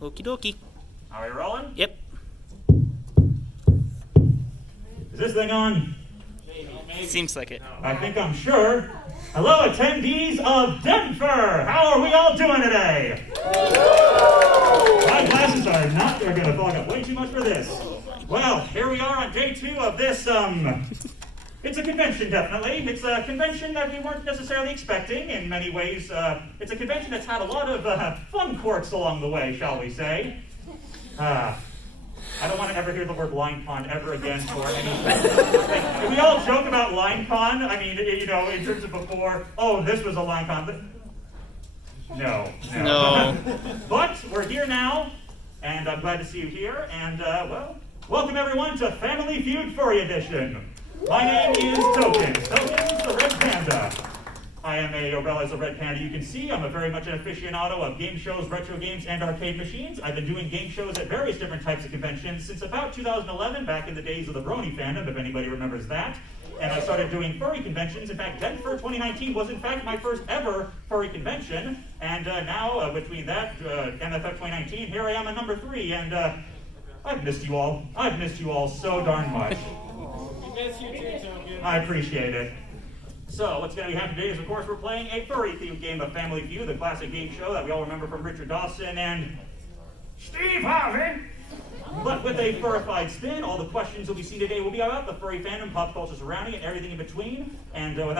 Okie dokie. Are we rolling? Yep. Is this thing on? Maybe. Seems like it. I think I'm sure. Hello, attendees of DenFur! How are we all doing today? My glasses are going to fog up way too much for this. Well, here we are on day 2 of this, it's a convention, definitely. It's a convention that we weren't necessarily expecting in many ways. It's a convention that's had a lot of fun quirks along the way, shall we say. I don't want to ever hear the word LineCon ever again for anything. Like, we all joke about LineCon. I mean, you know, in terms of before, oh, this was a LineCon. No. But we're here now, and I'm glad to see you here. And, well, welcome everyone to Family Feud Furry Edition. My name is Tokens. Tokens, the Red Panda. I am as a Red Panda you can see, I'm very much an aficionado of game shows, retro games, and arcade machines. I've been doing game shows at various different types of conventions since about 2011, back in the days of the Brony fandom, if anybody remembers that. And I started doing furry conventions. In fact, DenFur 2019 was in fact my first ever furry convention. And now, between that, MFF 2019, here I am at number 3. And I've missed you all. I've missed you all so darn much. We miss you too, Token. I appreciate it. So, what's going to be happening today is, of course, we're playing a furry-themed game of Family Feud, the classic game show that we all remember from Richard Dawson and Steve Harvey. But with a furrified spin, all the questions that we see today will be about the furry fandom, pop culture surrounding it, and everything in between. And so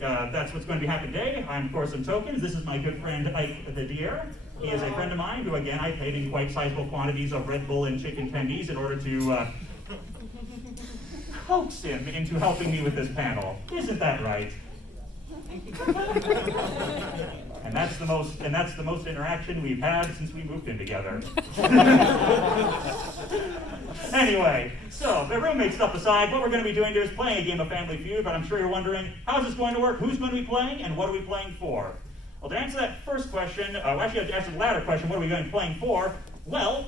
that's what's going to be happening today. I'm, of course, in Tokens. This is my good friend Ike the Deer. He is a friend of mine who, again, I paid in quite sizable quantities of Red Bull and chicken tendies in order to coax him into helping me with this panel. Isn't that right? And that's the most interaction we've had since we moved in together. Anyway, so the roommate stuff aside, what we're going to be doing here is playing a game of Family Feud, but I'm sure you're wondering, how's this going to work? Who's going to be playing, and what are we playing for? Well, to answer that first question, actually to answer the latter question, what are we going to be playing for? Well,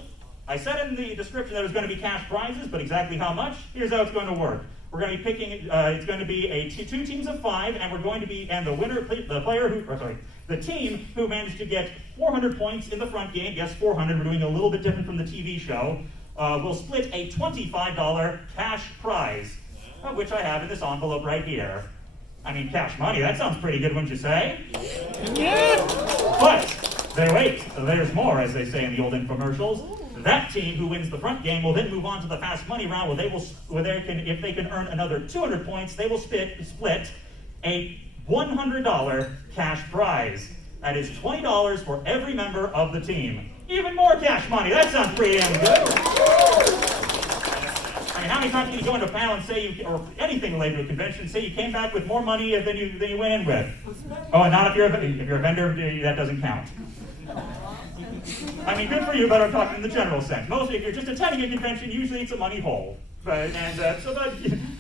I said in the description that it was going to be cash prizes, but exactly how much? Here's how it's going to work. We're going to be picking, it's going to be 2 teams of 5, and we're going to be, and the winner, the team who managed to get 400 points in the front game, yes, 400, we're doing a little bit different from the TV show, will split a $25 cash prize, which I have in this envelope right here. I mean, cash money, that sounds pretty good, wouldn't you say? Yeah! But, there's more, as they say in the old infomercials. That team who wins the front game will then move on to the fast money round, if they can earn another 200 points, they will split a $100 cash prize. That is $20 for every member of the team. Even more cash money. That sounds pretty damn good. I mean, how many times can you go into a panel and say or anything related to a convention, say you came back with more money than you went in with? Oh, and not if you're a vendor, that doesn't count. I mean, good for you, but I'm talking in the general sense. Mostly, if you're just attending a convention, usually it's a money hole. Right? And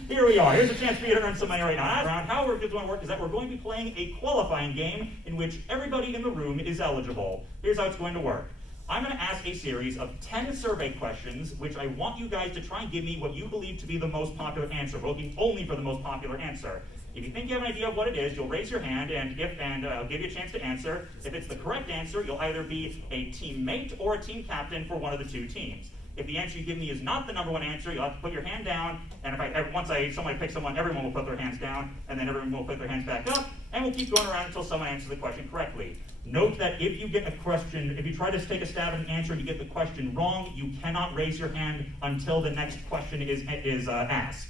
here we are. Here's a chance for you to earn some money right now. How we're going to work is that we're going to be playing a qualifying game in which everybody in the room is eligible. Here's how it's going to work. I'm going to ask a series of 10 survey questions, which I want you guys to try and give me what you believe to be the most popular answer. We're looking only for the most popular answer. If you think you have an idea of what it is, you'll raise your hand, and I'll give you a chance to answer. If it's the correct answer, you'll either be a teammate or a team captain for one of the 2 teams. If the answer you give me is not the number 1 answer, you'll have to put your hand down, and once somebody picks someone, everyone will put their hands down, and then everyone will put their hands back up, and we'll keep going around until someone answers the question correctly. Note that if you get a question, if you try to take a stab at an answer and you get the question wrong, you cannot raise your hand until the next question is asked.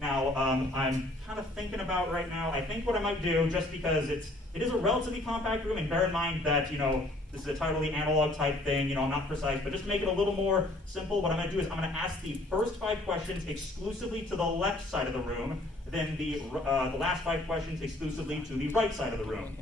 Now, I'm kind of thinking about right now, I think what I might do, just because it is a relatively compact room, and bear in mind that, this is a totally analog type thing, not precise, but just to make it a little more simple, what I'm going to do is I'm going to ask the first 5 questions exclusively to the left side of the room, then the last 5 questions exclusively to the right side of the room.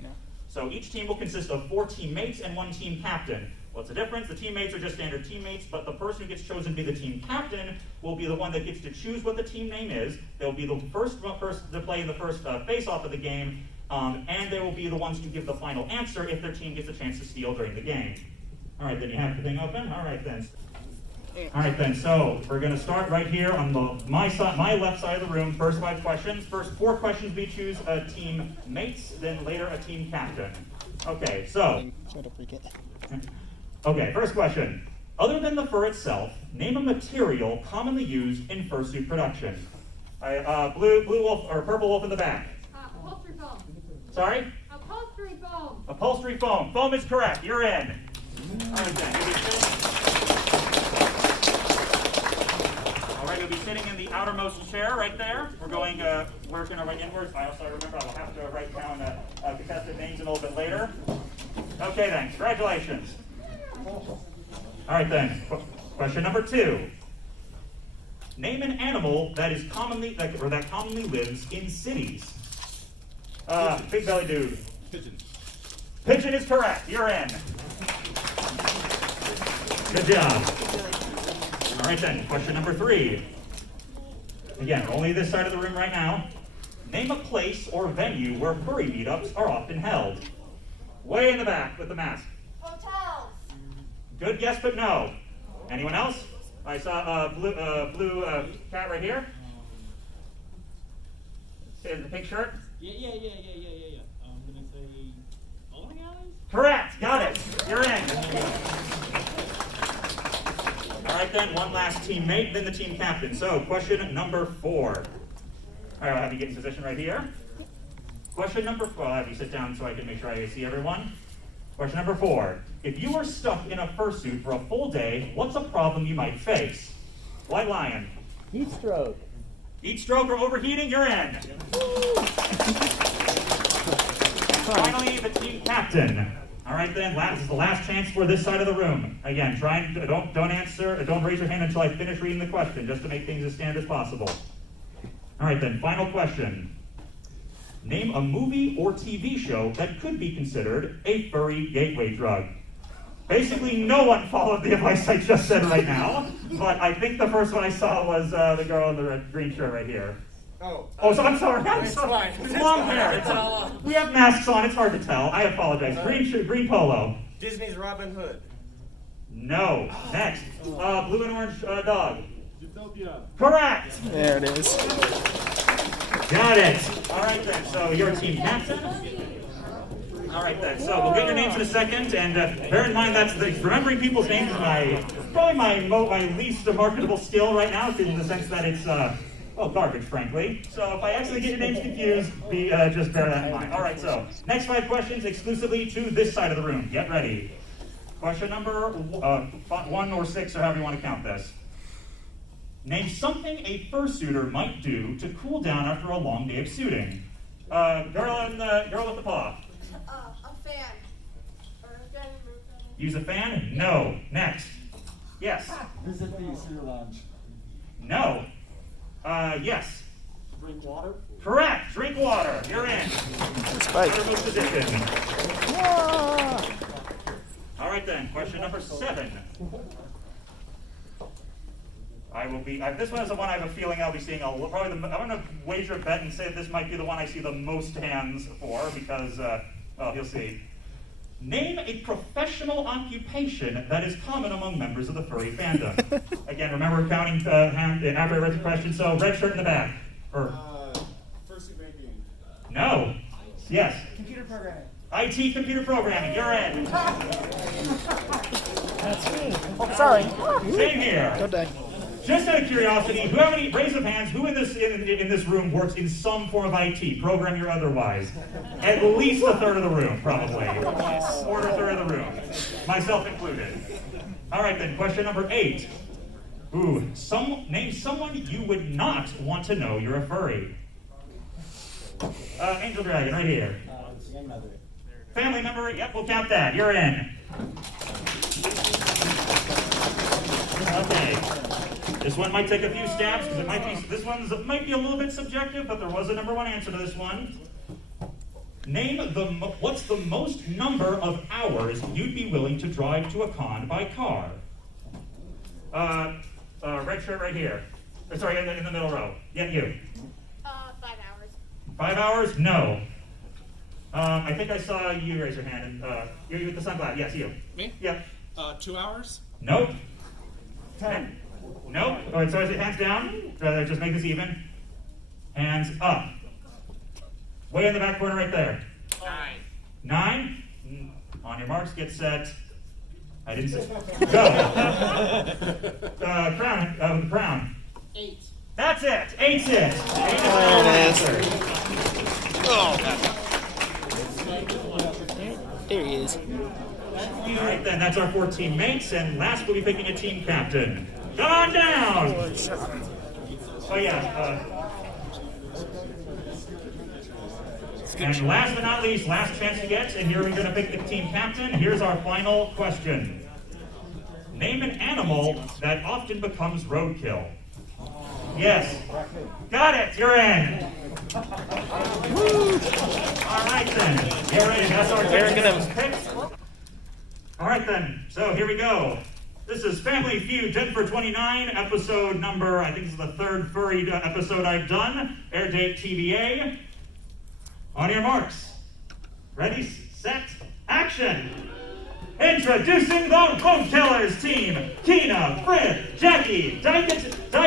So each team will consist of 4 teammates and 1 team captain. What's the difference? The teammates are just standard teammates, but the person who gets chosen to be the team captain will be the one that gets to choose what the team name is. They'll be the first person to play in the first face-off of the game, and they will be the ones to give the final answer if their team gets a chance to steal during the game. All right, then you have the thing open? All right, then. So we're going to start right here on my left side of the room. First 5 questions. First 4 questions we choose a team mates, then later a team captain. Okay, so Okay, first question. Other than the fur itself, name a material commonly used in fursuit production. Blue wolf or purple wolf in the back. Upholstery foam. Sorry? Upholstery foam. Upholstery foam. Foam is correct. You're in. All right, then. All right, you'll be sitting in the outermost chair right there. We're going working our way inwards. I also remember I will have to write down contestant names a little bit later. Okay, then. Congratulations. All right, then. Question number 2. Name an animal that is commonly that commonly lives in cities. Big belly dude. Pigeon. Pigeon is correct. You're in. Good job. All right then. Question number 3. Again, only this side of the room right now. Name a place or venue where furry meetups are often held. Way in the back with the mask. Hotels. Good guess, but no. Anyone else? I saw a blue cat right here. In the pink shirt. Yeah. I'm gonna say bowling alleys? Correct. Got it. You're in. All right then. One last teammate, then the team captain. So question number 4. All right, I'll have you get in position right here. Question number 4. I'll have you sit down so I can make sure I see everyone. Question number 4. If you were stuck in a fursuit for a full day, what's a problem you might face? White lion. Heat stroke. Heat stroke or overheating, you're in. Finally, the team captain. All right then, this is the last chance for this side of the room. Again, don't answer, don't raise your hand until I finish reading the question, just to make things as standard as possible. All right then, final question. Name a movie or TV show that could be considered a furry gateway drug. Basically, no one followed the advice I just said right now, but I think the first one I saw was the girl in the green shirt right here. Oh, So I'm sorry. it's fine. It's long hair. We have masks on. It's hard to tell. I apologize. Green shirt, green polo. Disney's Robin Hood. No. Next. Blue and orange dog. Utopia. Correct. There it is. Got it. All right then. So you're team captain. All right then. So we'll get your names in a second, and bear in mind that's remembering people's names is probably my least marketable skill right now, in the sense that it's garbage, frankly. So if I accidentally get your names confused, just bear that in mind. All right. So next 5 questions exclusively to this side of the room. Get ready. Question number 1 or 6, or however you want to count this. Name something a fursuiter might do to cool down after a long day of suiting. Girl with the paw. A fan. Use a fan? No. Next. Yes. Visit the Sear Lounge. No. Yes. Drink water. Correct. Drink water. You're in. Outermost position. All right then. Question number 7. This one is the one I have a feeling I'll be seeing I'm going to wager a bet and say that this might be the one I see the most hands for, because, you'll see. Name a professional occupation that is common among members of the furry fandom. Again, remember counting hand after I read the question, so red shirt in the back. Fursuit making. No. Yes. Computer programming. IT computer programming, you're in. That's me. Oh, sorry. Same here. Good day. Just out of curiosity, raise of hands, who in this room works in some form of IT, programming or otherwise? At least a third of the room, probably. Or a third of the room. Myself included. All right then, question number 8. Name someone you would not want to know you're a furry. Angel Dragon, right here. Grandmother. Family member, yep, we'll count that. You're in. Okay. This one might take a few stabs because this one might be a little bit subjective, but there was a number 1 answer to this one. Name what's the most number of hours you'd be willing to drive to a con by car? Red shirt right here. Sorry, in the middle row. Yeah, you. 5 hours. 5 hours? No. I think I saw you raise your hand. You with the sunglasses? Yes, you. Me? Yep. 2 hours? Nope. 10. Nope. All right, so is it hands down? Just make this even. Hands up. Way in the back corner right there. 9. 9. On your marks, get set. I didn't say. Go. Crown. 8. That's it. 8's it. 8 is the answer. There he is. All right, then. That's our 4 teammates, and last we'll be picking a team captain. Come on down. Oh yeah. And last but not least, last chance to get, and here we're going to pick the team captain. Here's our final question. Name an animal that often becomes roadkill. Yes. Got it. You're in. All right then. You're ready. That's our pick. All right then. So here we go. This is Family Feud, DenFur 29, episode number, I think this is the 3rd Furry episode I've done. Air date TBA. On your marks. Ready, set, action! Introducing the Road Killers team. Kina, Fred, Jackie, Daikatsu, how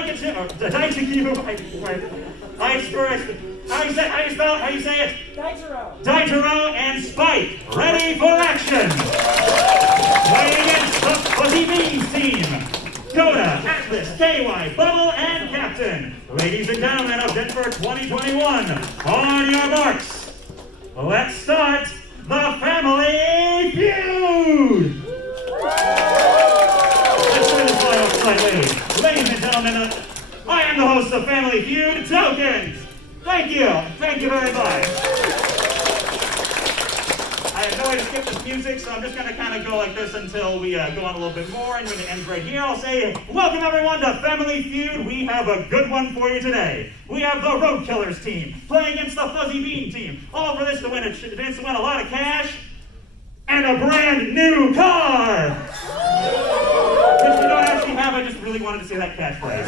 you say it? Daitaro and Spike. Ready for action. Playing against the Fuzzy Beans team. Coda, Atlas, KY, Bubble, and Captain. Ladies and gentlemen of DenFur 2021, on your marks. Let's start the Family Feud! Let's turn this line up slightly. Ladies and gentlemen, I am the host of Family Feud, Tokens! Thank you! Thank you very much! I have no way to skip this music, so I'm just going to kind of go like this until we go on a little bit more, and when it ends right here, I'll say, welcome everyone to Family Feud. We have a good one for you today. We have the Road Killers team playing against the Fuzzy Bean team. All for this to win a lot of cash and a brand new car! Which we don't actually have, I just really wanted to say that catchphrase.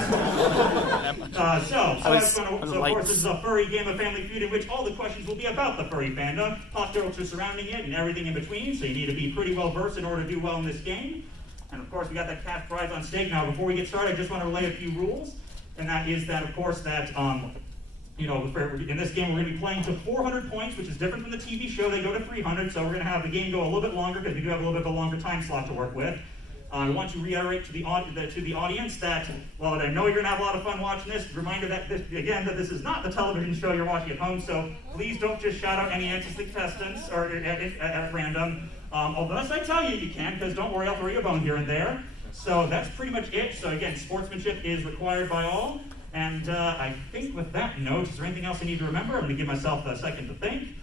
Of course, this is a furry game of Family Feud in which all the questions will be about the furry fandom, pop culture surrounding it, and everything in between, so you need to be pretty well versed in order to do well in this game. And of course, we got that cash prize on stake. Now, before we get started, I just want to relay a few rules, and that is that, of course, that in this game, we're going to be playing to 400 points, which is different from the TV show. They go to 300, so we're going to have the game go a little bit longer because we do have a little bit of a longer time slot to work with. I want to reiterate to the audience that, while I know you're going to have a lot of fun watching this, reminder that this is not the television show you're watching at home, so please don't just shout out any answers to contestants or at random. Unless I tell you you can, because don't worry, I'll throw you a bone here and there. So that's pretty much it. So again, sportsmanship is required by all. And I think with that note, is there anything else I need to remember? I'm going to give myself a second to think.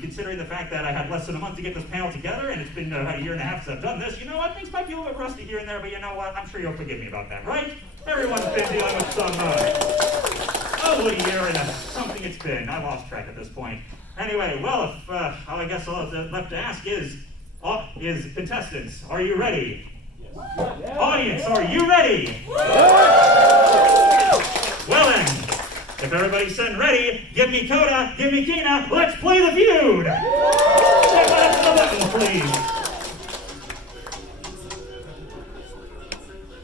Considering the fact that I had less than a month to get this panel together, and it's been about a year and a half since I've done this, you know what? Things might be a little bit rusty here and there, but you know what? I'm sure you'll forgive me about that, right? Everyone's been dealing with some a year and something it's been. I lost track at this point. Anyway, well, I guess all that's left to ask is contestants, are you ready? Yes. Audience, are you ready? Well then, if everybody's sitting ready, give me Coda, give me Kina, let's play the feud! Check out the buttons, please.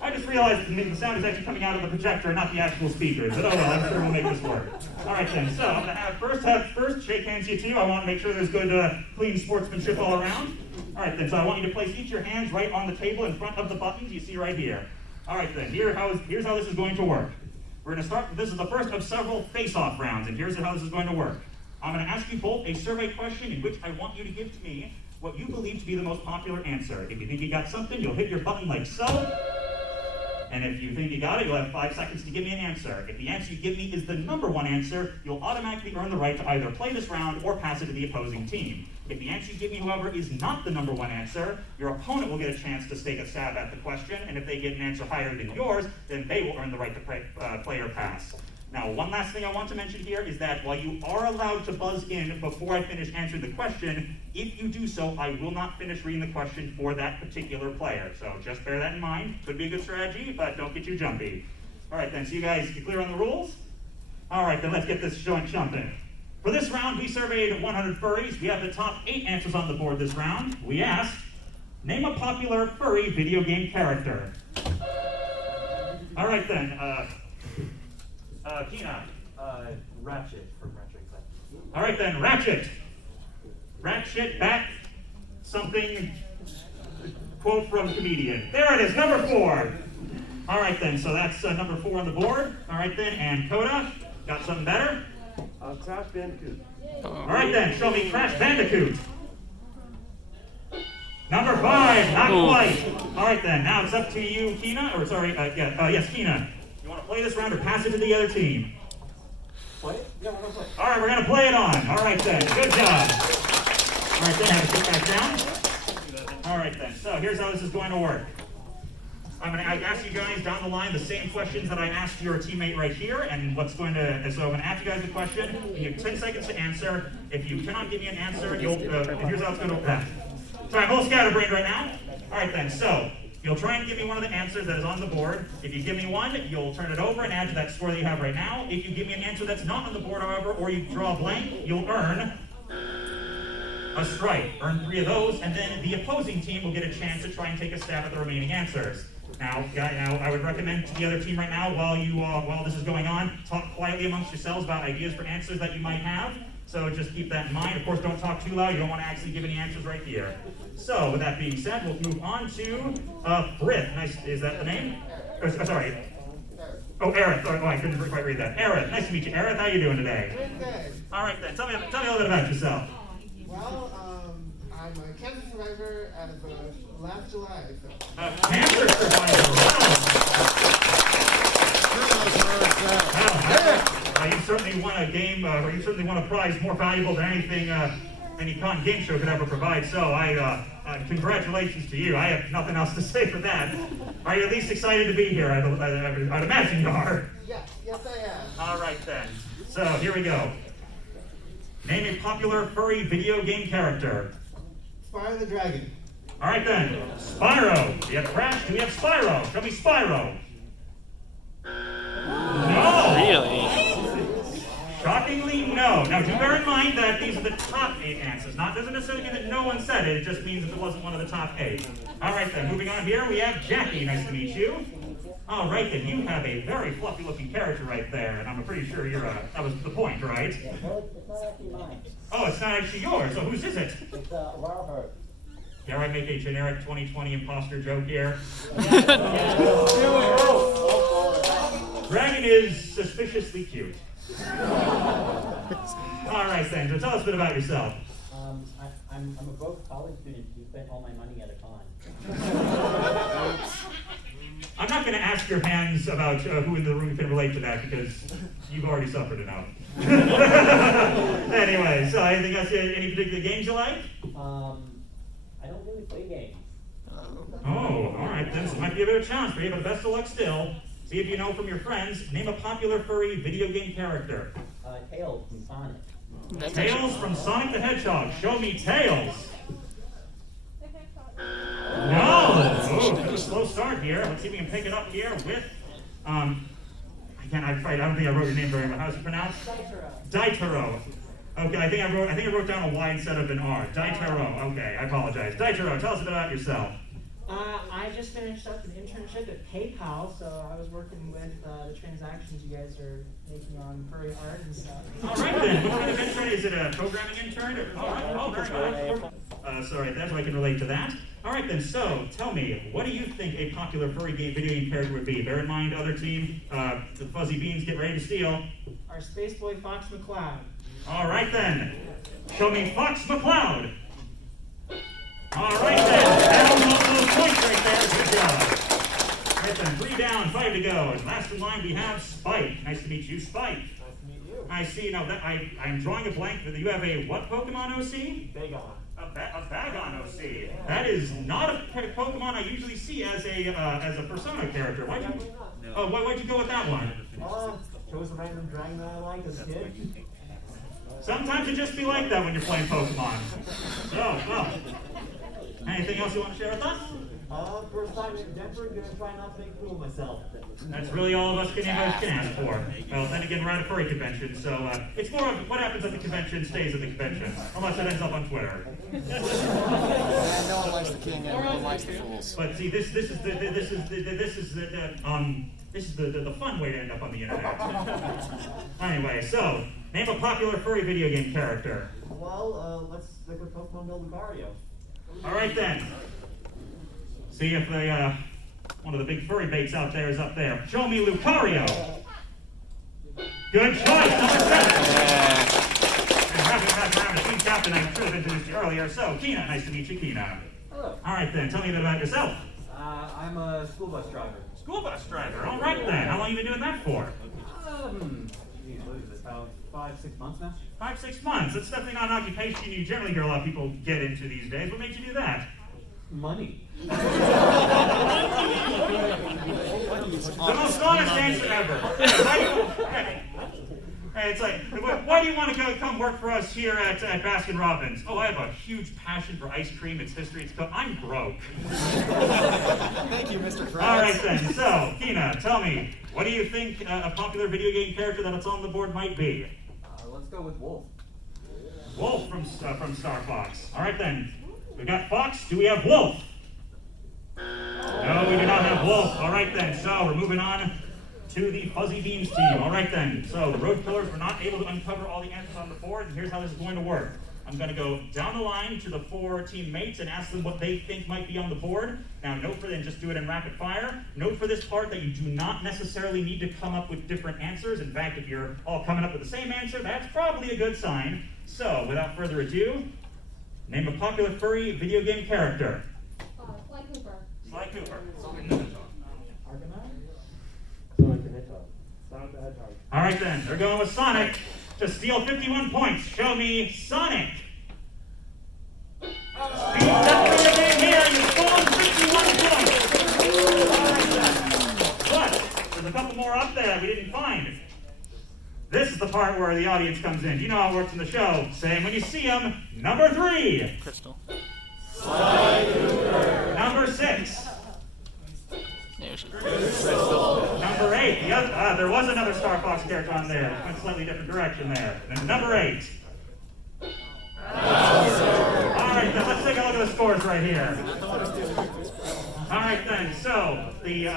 I just realized the sound is actually coming out of the projector, not the actual speakers. But oh well, I'm sure we'll make this work. Alright then, so I'm going to have first shake hands you two. I want to make sure there's good, clean sportsmanship all around. Alright then, so I want you to place each your hands right on the table in front of the buttons you see right here. Alright then, here's how this is going to work. We're going to start, this is the first of several face-off rounds, and here's how this is going to work. I'm going to ask you both a survey question in which I want you to give to me what you believe to be the most popular answer. If you think you got something, you'll hit your button like so. And if you think you got it, you'll have 5 seconds to give me an answer. If the answer you give me is the number one answer, you'll automatically earn the right to either play this round or pass it to the opposing team. If the answer you give me, however, is not the number one answer, your opponent will get a chance to take a stab at the question, and if they get an answer higher than yours, then they will earn the right to play or pass. Now, one last thing I want to mention here is that while you are allowed to buzz in before I finish answering the question, if you do so, I will not finish reading the question for that particular player. So just bear that in mind. Could be a good strategy, but don't get too jumpy. All right, then, so you guys clear on the rules? All right, then let's get this joint jumping. For this round, we surveyed 100 furries. We have the top 8 answers on the board this round. We asked, name a popular furry video game character. All right, then, Kina. Ratchet from Ratchet and Clank. All right then, Ratchet. Ratchet back something quote from comedian. There it is, number 4. All right then, so that's number 4 on the board. All right then, and Coda, got something better? Crash Bandicoot. All right then, show me Crash Bandicoot. Number 5, not quite. All right then, now it's up to you, Keena, or sorry, yes, Keena. You want to play this round or pass it to the other team? Play it? Yeah, we're gonna play. All right, we're going to play it on. All right then, good job. All right then, have a sit back down. All right then, so here's how this is going to work. I'm going to ask you guys down the line the same questions that I asked your teammate right here, and so I'm going to ask you guys the question. You have 10 seconds to answer. If you cannot give me an answer, here's how it's going to work. So I'm a little scatterbrained right now. All right then, so you'll try and give me one of the answers that is on the board. If you give me one, you'll turn it over and add to that score that you have right now. If you give me an answer that's not on the board, however, or you draw a blank, you'll earn a strike. Earn 3 of those, and then the opposing team will get a chance to try and take a stab at the remaining answers. Now, I would recommend to the other team right now, while this is going on, talk quietly amongst yourselves about ideas for answers that you might have. So just keep that in mind. Of course, don't talk too loud. You don't want to actually give any answers right here. So with that being said, we'll move on to Brith. Nice. Is that the name? Sorry. Oh, Aerith. Oh, I couldn't quite read that. Aerith. Nice to meet you, Aerith. How are you doing today? Doing good. All right then. Tell me a little bit about yourself. Well, I'm a cancer survivor as of last July. So. Cancer survivor. Wow. You certainly won a game, or you certainly won a prize more valuable than anything any con game show could ever provide. So congratulations to you. I have nothing else to say for that. Are you at least excited to be here? I'd imagine you are. Yes, I am. All right then. So here we go. Name a popular furry video game character. Spyro the Dragon. All right then. Spyro. Do we have Crash? Do we have Spyro? Show me Spyro. No. Really? Shockingly, no. Now, do bear in mind that these are the top 8 answers. Doesn't necessarily mean that no one said it. It just means that it wasn't one of the top 8. All right then. Moving on here, we have Jackie. Nice to meet you. All right then. You have a very fluffy-looking character right there, and I'm pretty sure that was the point, right? Well, it's not actually mine. Oh, it's not actually yours. So whose is it? It's Wild Dare I make a generic 2020 imposter joke here? Dragon is suspiciously cute. All right, then. So tell us a bit about yourself. I'm a broke college student who spent all my money at a con. I'm not going to ask your hands about who in the room can relate to that because you've already suffered enough. Anyway, so anything else? Any particular games you like? I don't really play games. Oh, all right. Then this might be a bit of a challenge for you, but best of luck still. See if you know from your friends. Name a popular furry video game character. Tails from Sonic. Tails from Sonic the Hedgehog. Show me Tails. No! Oh, kind of a slow start here. Let's see if we can pick it up here with, I don't think I wrote your name very well. How's it pronounced? Daitaro. Okay, I think I wrote down a Y instead of an R. Daitaro. Okay, I apologize. Daitaro, tell us a bit about yourself. I just finished up an internship at PayPal, so I was working with the transactions you guys are making on furry art and stuff. All right then. What kind of intern? Is it a programming intern? All right. Oh, very good. Sorry, that's why I can relate to that. All right then. So, tell me, what do you think a popular furry video game character would be? Bear in mind, other team, the Fuzzy Beans, get ready to steal. Our Space Boy Fox McCloud. All right then. Show me Fox McCloud. All right then. That'll know those points right there. Good job. All right then. 3 down, 5 to go. And last in line we have Spike. Nice to meet you, Spike. Nice to meet you. I see. Now that I'm drawing a blank. You have a what Pokemon OC? Bagon. A Bagon OC. That is not a Pokemon I usually see as a Persona character. Why'd you go with that one? Chose a random dragon that I liked as a kid. Sometimes it just be like that when you're playing Pokemon. So, well. Anything else you want to share with us? First time in DenFur, gonna try not to make a fool of myself. That's really all of us can ask for. Well, then again, we're at a furry convention, so it's more of what happens at the convention stays at the convention, unless it ends up on Twitter. No one likes the king and everyone likes the fools. But see, this is the fun way to end up on the internet. Anyway, so name a popular furry video game character. Well, let's stick with Pokemon Build Lucario. All right then. See if the one of the big furry baits out there is up there. Show me Lucario. Good choice, number 7. And wrapping back around the team captain I should have introduced you earlier. So, Keena, nice to meet you, Keena. Hello. All right then, tell me a bit about yourself. I'm a school bus driver. School bus driver. All right then. How long have you been doing that for? Geez, what is it, about 5-6 months now? 5-6 months. That's definitely not an occupation you generally hear a lot of people get into these days. What made you do that? Money. The most honest answer ever. Hey, it's like, why do you want to come work for us here at Baskin Robbins? Oh, I have a huge passion for ice cream, its history, its code. I'm broke. Thank you, Mr. Krabs. All right then. So, Keena, tell me, what do you think a popular video game character that's on the board might be? Let's go with Wolf. Wolf from Star Fox. All right then. We got Fox. Do we have Wolf? No, we do not have Wolf. All right then. So we're moving on to the Fuzzy Beans team. All right then. So the Road Killers were not able to uncover all the answers on the board, and here's how this is going to work. I'm going to go down the line to the 4 teammates and ask them what they think might be on the board. Now, note for them, just do it in rapid fire. Note for this part that you do not necessarily need to come up with different answers. In fact, if you're all coming up with the same answer, that's probably a good sign. So, without further ado, name a popular furry video game character. Sly Cooper. Sly Cooper. All right then, they're going with Sonic. To steal 51 points, show me Sonic. He's definitely the game here. You've stolen 51 points. But there's a couple more up there we didn't find. This is the part where the audience comes in. You know how it works in the show. Saying when you see them, number 3. Crystal. Number 6. There she is. Number 8. There was another Star Fox character on there. Went a slightly different direction there. And number 8. Alright then, let's take a look at the scores right here. Alright then, so the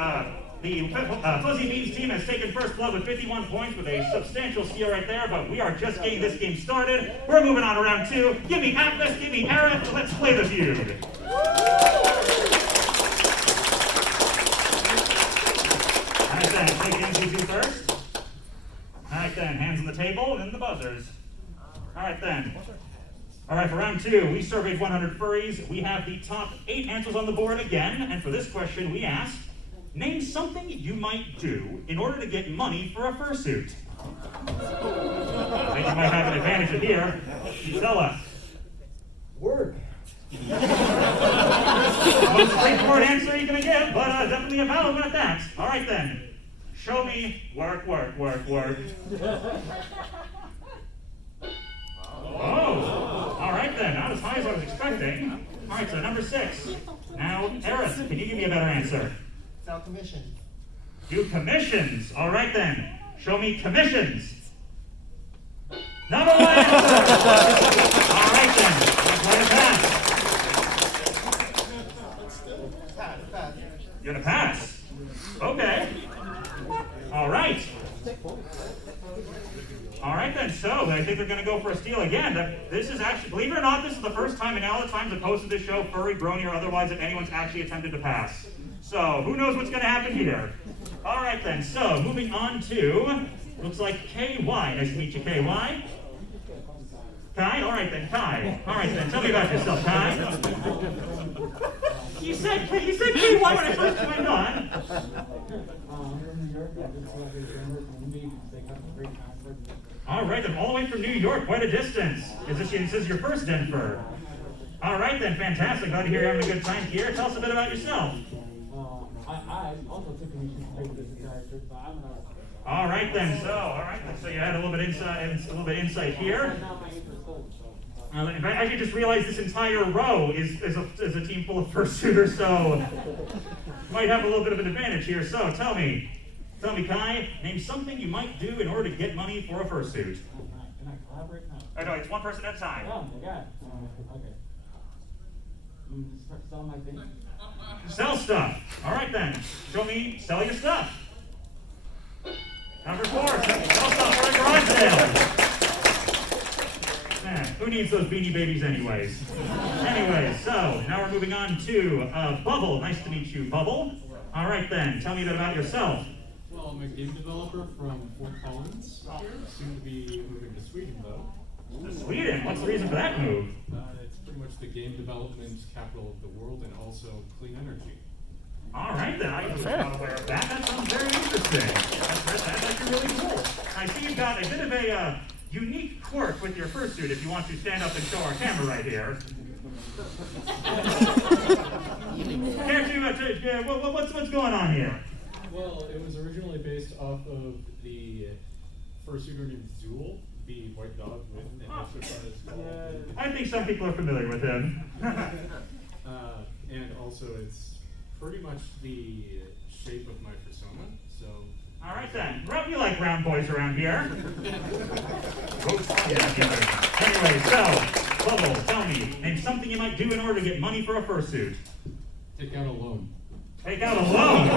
Fuzzy Beans team has taken first blood with 51 points with a substantial steal right there, but we are just getting this game started. We're moving on to round 2. Give me Atlas, give me Aerith, let's play the feud. Alright then, take games easy first. Alright then, hands on the table and the buzzers. Alright then. Alright, for round 2, we surveyed 100 furries. We have the top 8 answers on the board again, and for this question we asked, name something you might do in order to get money for a fursuit. I think you might have an advantage here. Tell us. Work. Most straightforward answer you're going to give, but definitely a valid one at that. All right then. Show me work. Oh, all right then. Not as high as I was expecting. All right, so number 6. Now, Aerith, can you give me a better answer? Sell commissions. Do commissions. All right then. Show me commissions. Number 1 answer. All right then. Let's let it pass. Pass. You're gonna pass. Okay. All right. All right then. So I think they're gonna go for a steal again. This is actually, believe it or not, this is the first time in all the times I've posted this show, furry, brony, or otherwise, that anyone's actually attempted to pass. So who knows what's gonna happen here? All right then. So moving on to, looks like KY. Nice to meet you, KY. Kai? All right then, Kai. All right then, tell me about yourself, Kai. You said KY when I first joined on. All right then, all the way from New York, quite a distance. This is your first DenFur. All right then, fantastic. Glad to hear you're having a good time here. Tell us a bit about yourself. I also took a mission to this character, so I'm not. All right then, so you had a little bit insight here. In fact, I actually just realized this entire row is a team full of fursuiters, so you might have a little bit of an advantage here. So tell me, Kai, name something you might do in order to get money for a fursuit. Can I collaborate now? Oh no, it's one person at a time. Oh my god. Okay. Start selling my things. Sell stuff. All right then. Show me, sell your stuff. Number 4, sell stuff for a garage sale. Man. Who needs those Beanie Babies anyways? Anyways, so now we're moving on to Bubble. Nice to meet you, Bubble. All right then, tell me a bit about yourself. Well, I'm a game developer from Fort Collins here, soon to be moving to Sweden though. To Sweden? What's the reason for that move? It's pretty much the game development capital of the world and also clean energy. All right then, I was not aware of that. That sounds very interesting. That's actually really cool. I see you've got a bit of a unique quirk with your fursuit if you want to stand up and show our camera right here. What's going on here? Well, it was originally based off of the fursuiter named Zool, the white dog with an exercise called. I think some people are familiar with him. And also it's pretty much the shape of my persona, so. All right then. You like round boys around here. Anyway, so, Bubble, tell me, name something you might do in order to get money for a fursuit. Take out a loan. Take out a loan?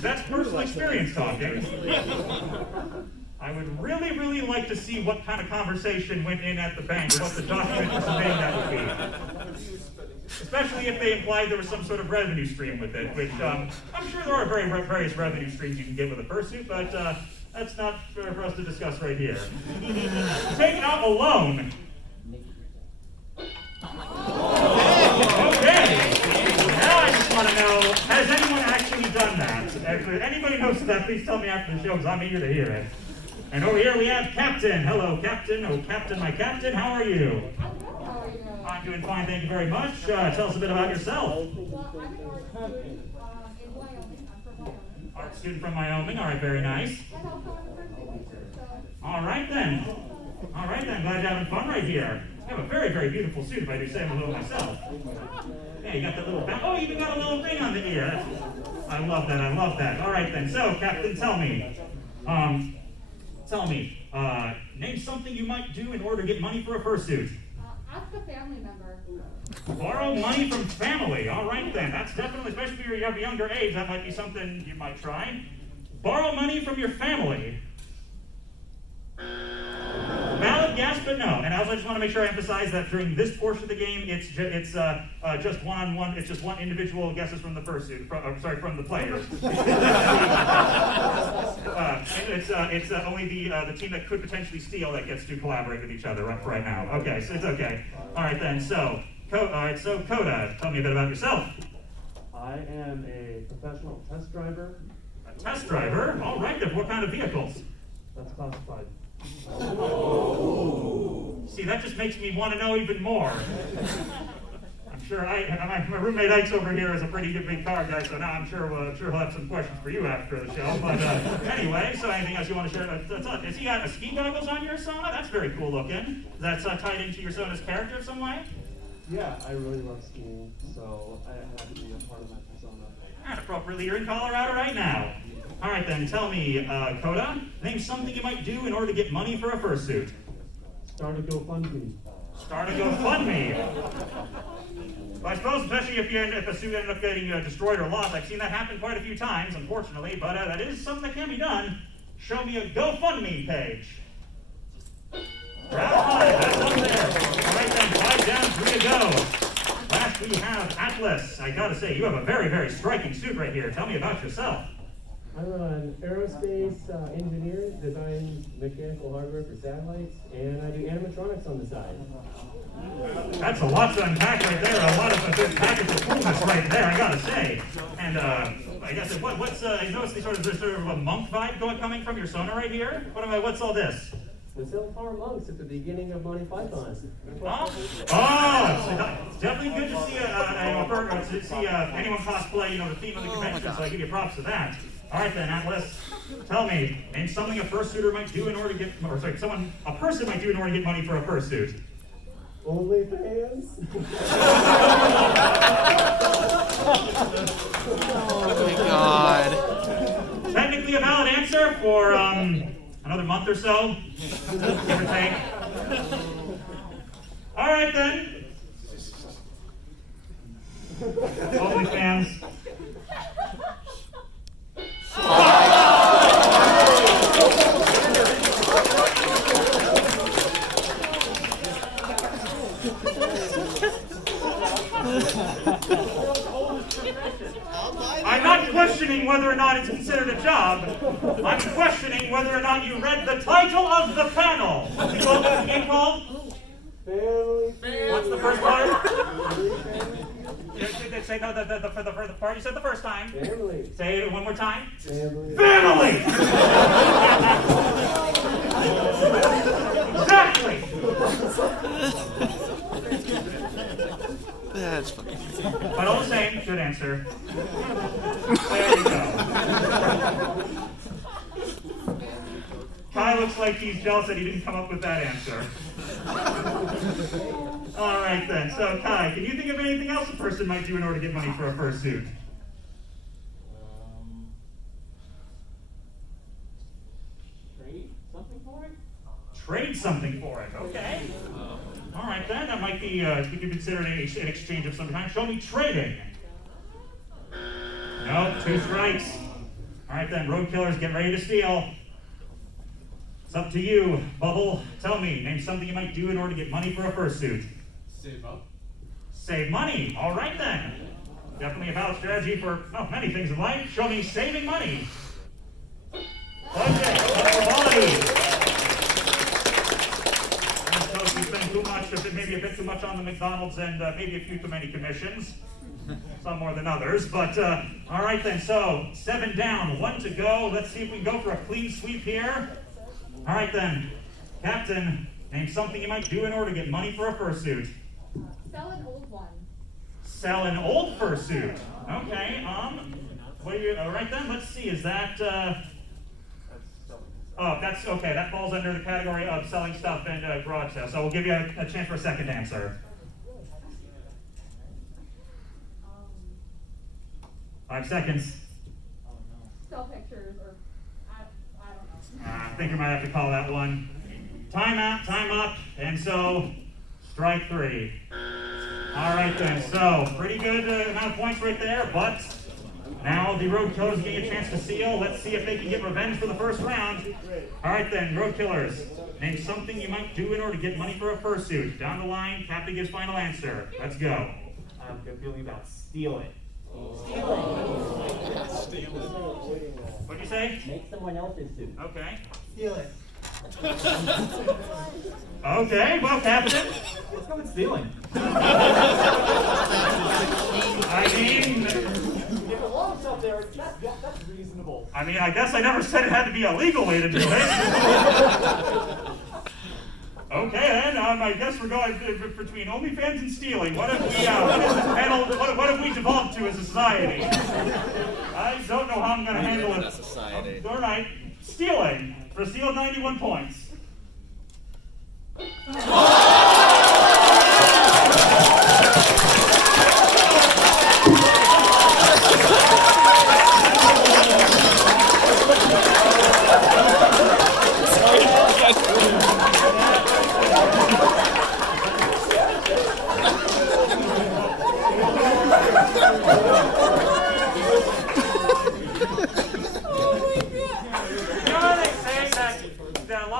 That's personal experience talking. I would really, really like to see what kind of conversation went in at the bank, what the document for surveying that would be. Especially if they implied there was some sort of revenue stream with it, which I'm sure there are various revenue streams you can get with a fursuit, but that's not for us to discuss right here. Take out a loan. Okay. Now I just want to know, has anyone actually done that? If anybody knows that, please tell me after the show, because I'm eager to hear it. And over here we have Captain. Hello, Captain. Oh, Captain, my Captain. How are you? I'm doing fine, thank you very much. Tell us a bit about yourself. Well, I'm an art student in Wyoming. I'm from Wyoming. Art student from Wyoming. All right, very nice. And also I'm a fursuit teacher, so. All right then. All right then. Glad you're having fun right here. You have a very, very beautiful suit, if I do say so myself. Yeah, you got that little belt. Oh, you even got a little thing on the ear. I love that. I love that. All right then. So, Captain, tell me. Name something you might do in order to get money for a fursuit. Ask a family member. Borrow money from family. All right then. That's definitely, especially if you have a younger age, that might be something you might try. Borrow money from your family. Valid yes, but no. And also, I just want to make sure I emphasize that during this portion of the game, it's just one-on-one. It's just one individual guesses from the fursuit. From the players. It's only the team that could potentially steal that gets to collaborate with each other right now. Okay, so it's okay. All right then. So, Coda, tell me a bit about yourself. I am a professional test driver. A test driver. All right then. What kind of vehicles? That's classified. See, that just makes me want to know even more. I'm sure my roommate Ike's over here is a pretty good big car guy, so now I'm sure he'll have some questions for you after the show. But anyway, so anything else you want to share? Has he got ski goggles on your Sona? That's very cool looking. That's tied into your Sona's character some way? Yeah, I really love skiing, so I had to be a part of my persona. And appropriately, you're in Colorado right now. All right then, tell me, Coda, name something you might do in order to get money for a fursuit. Start a GoFundMe. Start a GoFundMe. Well, I suppose, especially if a suit ended up getting destroyed or lost, I've seen that happen quite a few times, unfortunately, but that is something that can be done. Show me a GoFundMe page. Round 5, that's up there. All right then, 5 down, 3 to go. Last we have Atlas. I gotta say, you have a very, very striking suit right here. Tell me about yourself. I'm an aerospace engineer, design mechanical hardware for satellites, and I do animatronics on the side. That's a lot to unpack right there. A lot of a good package of coolness right there, I gotta say. And I guess what's you notice there's sort of a monk vibe coming from your Sona right here? What's all this? The Silphar monks at the beginning of Monty Python. Oh, it's definitely good to see anyone cosplay, the theme of the convention. So I give you props for that. All right then, Atlas, tell me, name something a fursuiter might do in order to get, a person might do in order to get money for a fursuit. OnlyFans? Oh my God. Technically a valid answer for another month or so, give or take. All right then. OnlyFans. questioning whether or not it's considered a job. I'm questioning whether or not you read the title of the panel. What's the game called? Family Feud. What's the first part? Say no, for the part you said the first time. Family. Say it one more time. Family. Family! Exactly! That's funny. But all the same, good answer. There you go. Kai looks like he's jealous that he didn't come up with that answer. All right then. So Kai, can you think of anything else a person might do in order to get money for a fursuit? Trade something for it? Trade something for it. Okay. All right then. That might be you could consider an exchange of some kind. Show me trading. No, 2 strikes. All right then. Road killers, get ready to steal. It's up to you, Bubble. Tell me, name something you might do in order to get money for a fursuit. Save up. Save money. All right then. Definitely a valid strategy for many things in life. Show me saving money. Okay, quality. So if you spend too much, if it maybe a bit too much on the McDonald's and maybe a few too many commissions. Some more than others, but all right then. So 7 down, 1 to go. Let's see if we can go for a clean sweep here. All right then, Captain, name something you might do in order to get money for a fursuit. Sell an old one. Sell an old fursuit. Okay. What are you? All right then. Let's see. Is that? Oh, that's okay. That falls under the category of selling stuff and garage sale. So we'll give you a chance for a second answer. 5 seconds. Sell pictures or I don't know. I think I might have to call that one. Time out, time up, and so strike 3. All right then, so pretty good amount of points right there, but now the road killers getting a chance to seal. Let's see if they can get revenge for the first round. All right then, road killers, name something you might do in order to get money for a fursuit. Down the line, Captain gives final answer. Let's go. I have a good feeling about stealing. What'd you say? Make someone else's suit. Okay. Steal it. Okay, well, Captain. Let's go with stealing. I mean, If it belongs up there, that's reasonable. I guess I never said it had to be a legal way to do it. Okay, then, I guess we're going between OnlyFans and stealing. What have we, what have we devolved to as a society? I don't know how I'm going to handle it. Society. All right, stealing. For steal, 91 points.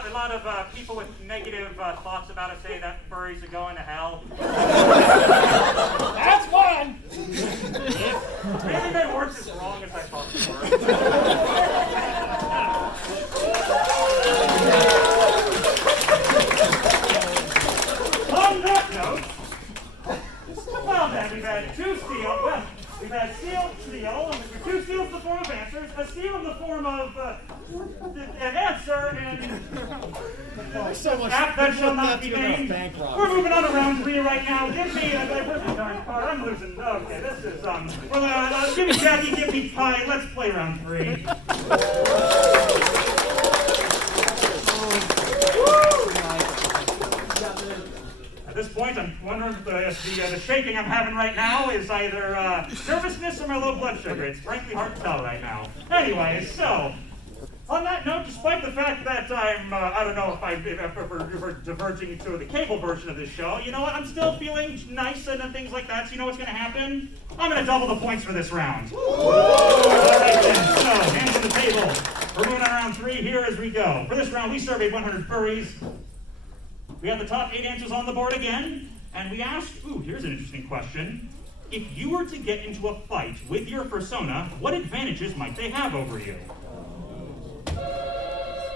A lot of people with negative thoughts about us say that furries are going to hell. That's one! Maybe they weren't as wrong as I thought they were. On that note, well then, we've had 2 steals. Well, we've had steal, and 2 steals in the form of answers, a steal in the form of an answer, and app that shall not be named. We're moving on to round 3 right now. Give me where's my darn card? I'm losing. Okay, this is give me Jackie, give me Pie. Let's play round 3. At this point, I'm wondering if the shaking I'm having right now is either nervousness or my low blood sugar. It's frankly hard to tell right now. Anyways, so on that note, despite the fact that I'm, I don't know if we're diverging to the cable version of this show, you know what? I'm still feeling nice and things like that. So you know what's going to happen? I'm going to double the points for this round. All right then. So hands on the table. We're moving on round 3 here as we go. For this round, we surveyed 100 furries. We have the top 8 answers on the board again, and we asked, here's an interesting question. If you were to get into a fight with your persona, what advantages might they have over you?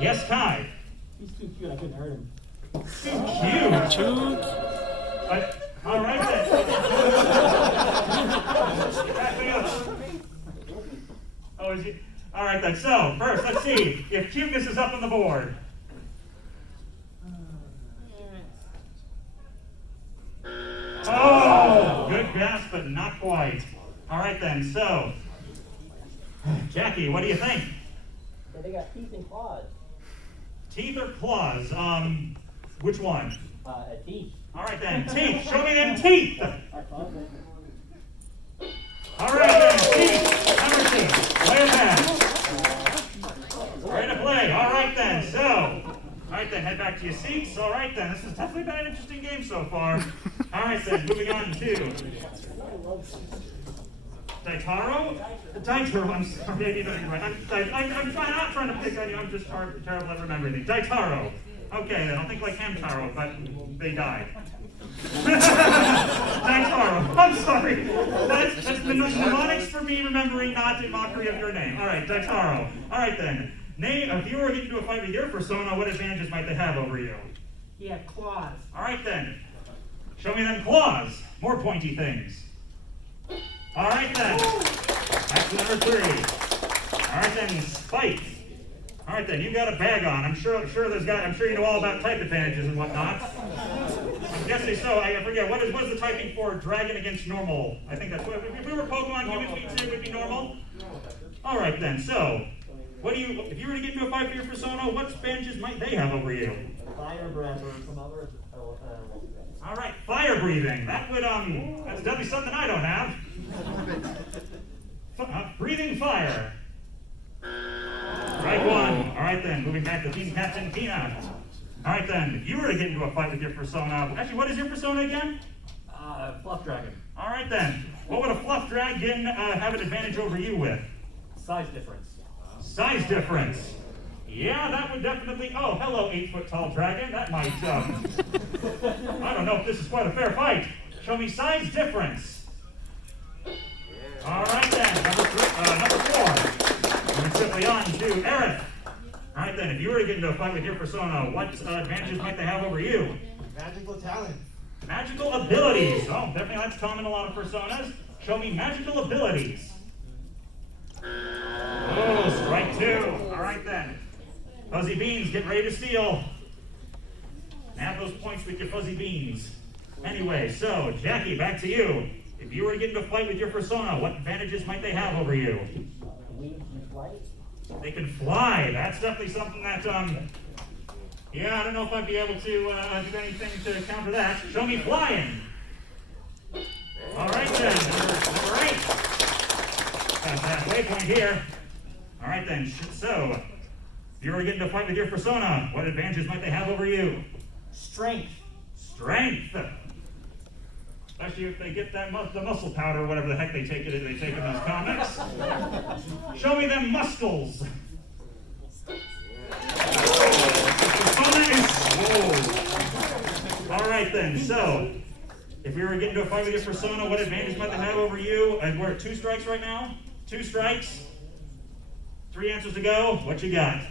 Yes, Kai. He's too cute, I couldn't hurt him. Cute. All right then. Back me up. Oh, is he? All right then. So first, let's see if cuteness is up on the board. Oh, good guess, but not quite. All right then. So, Jackie, what do you think? Yeah, they got teeth and claws. Teeth or claws? Which one? Teeth. All right then, teeth. Show me them teeth. All right then, teeth. Number 2. Way ahead. Way to play. All right then. So, all right then, head back to your seats. All right then, this has definitely been an interesting game so far. All right then, moving on to Daitaro? Daitaro, I'm sorry, maybe that's right. I'm not trying to pick on you, I'm just terrible at remembering things. Daitaro. Okay, I don't think like Hamtaro, but they died. Daitaro, I'm sorry. That's the mnemonics for me remembering not in mockery of your name. All right, Daitaro. All right then. Name, if you were to get into a fight with your persona, what advantages might they have over you? Yeah, claws. All right then. Show me them claws. More pointy things. All right then. Back to number 3. All right then, spikes. All right then, you got a bag on. I'm sure you know all about type advantages and whatnot. I'm guessing so. I forget what is the typing for dragon against normal? I think that's what. If we were Pokemon, humans it would be normal. All right then. So, if you were to get into a fight for your persona, what advantages might they have over you? Fire breath or some other. All right, fire breathing. That would that's definitely something I don't have. Breathing fire. Right one. All right then, moving back to Team Captain Tina. All right then, if you were to get into a fight with your persona, actually, what is your persona again? Fluff dragon. All right then, what would a fluff dragon have an advantage over you with? Size difference. Size difference. Yeah, that would definitely. Oh, hello, 8-foot tall dragon. That might. I don't know if this is quite a fair fight. Show me size difference. All right then, number 4. Moving quickly on to Eric. All right then, if you were to get into a fight with your persona, what advantages might they have over you? Magical talent. Magical abilities. Oh, definitely that's common in a lot of personas. Show me magical abilities. Oh, strike 2. All right then. Fuzzy Beans, get ready to steal. Nab those points with your fuzzy beans. Anyway, so Jackie, back to you. If you were to get into a fight with your persona, what advantages might they have over you? Wings and flight. They can fly. That's definitely something that, yeah, I don't know if I'd be able to do anything to counter that. Show me flying. All right then, number 8. That's halfway point here. All right then, so if you were to get into a fight with your persona, what advantages might they have over you? Strength. Strength. Especially if they get that the muscle powder, whatever the heck they take in those comics. Show me them muscles. Persona is swole. All right then. So, if we were to get into a fight with your persona, what advantage might they have over you? And we're at 2 strikes right now. 2 strikes. 3 answers to go. What you got?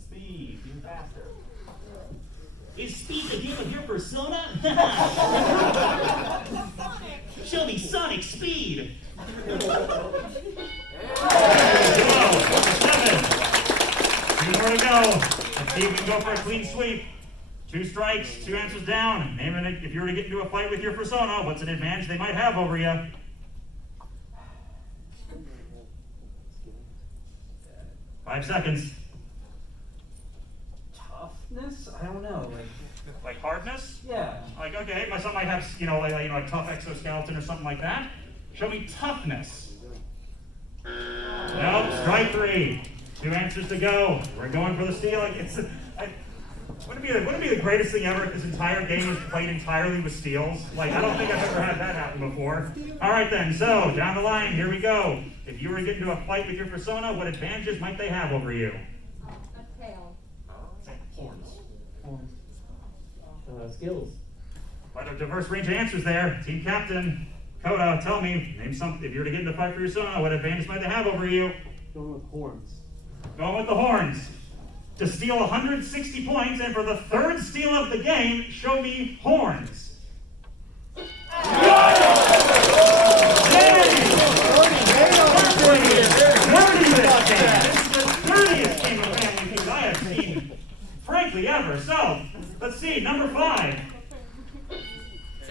Speed. Being faster. Is speed the game of your persona? Show me Sonic speed. There you go. 7. 2 more to go. Let's see if we can go for a clean sweep. 2 strikes, 2 answers down. Name it. If you were to get into a fight with your persona, what's an advantage they might have over you? Five seconds. Toughness? I don't know. Like hardness? Yeah. Like, okay, some might have, like tough exoskeleton or something like that. Show me toughness. Nope, strike 3. 2 answers to go. We're going for the steal. Wouldn't it be the greatest thing ever if this entire game was played entirely with steals? Like, I don't think I've ever had that happen before. All right then, so down the line, here we go. If you were to get into a fight with your persona, what advantages might they have over you? A tail. Horns. Skills. Quite a diverse range of answers there. Team captain. Coda, tell me, name something. If you were to get in a fight for your son, what advantage might they have over you? Going with horns. Going with the horns. To steal 160 points, and for the third steal of the game, show me horns. Dirtiest game of Family Feud I have seen, frankly, ever. So, let's see, number 5.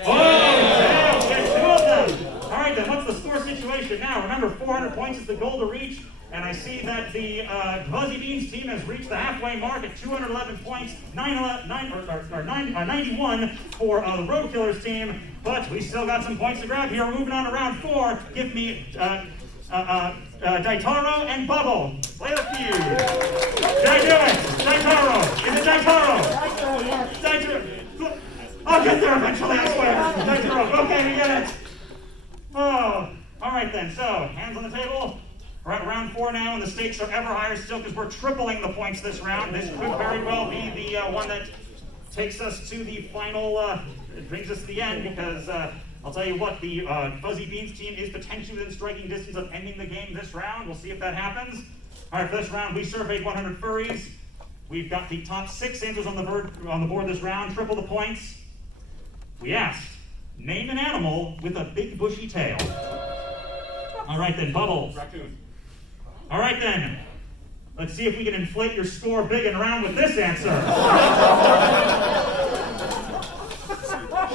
Oh, okay, 2 of them. All right, then, what's the score situation now? Remember, 400 points is the goal to reach, and I see that the Fuzzy Beans team has reached the halfway mark at 211 points, 91 for the Road Killers team, but we still got some points to grab here. We're moving on to round 4. Give me Daitaro and Bubble. Play the feud. Did I do it? Daitaro. Is it Daitaro? Daitaro. I'll get there eventually, I swear. Daitaro. Okay, we get it. Oh, all right then. So, hands on the table. We're at round 4 now, and the stakes are ever higher still because we're tripling the points this round. This could very well be the one that takes us to the final, it brings us to the end because I'll tell you what, the Fuzzy Beans team is potentially within striking distance of ending the game this round. We'll see if that happens. All right, for this round, we surveyed 100 furries. We've got the top 6 answers on the board this round, triple the points. We asked, name an animal with a big bushy tail. All right then, Bubbles. Raccoon. All right then, let's see if we can inflate your score big and round with this answer.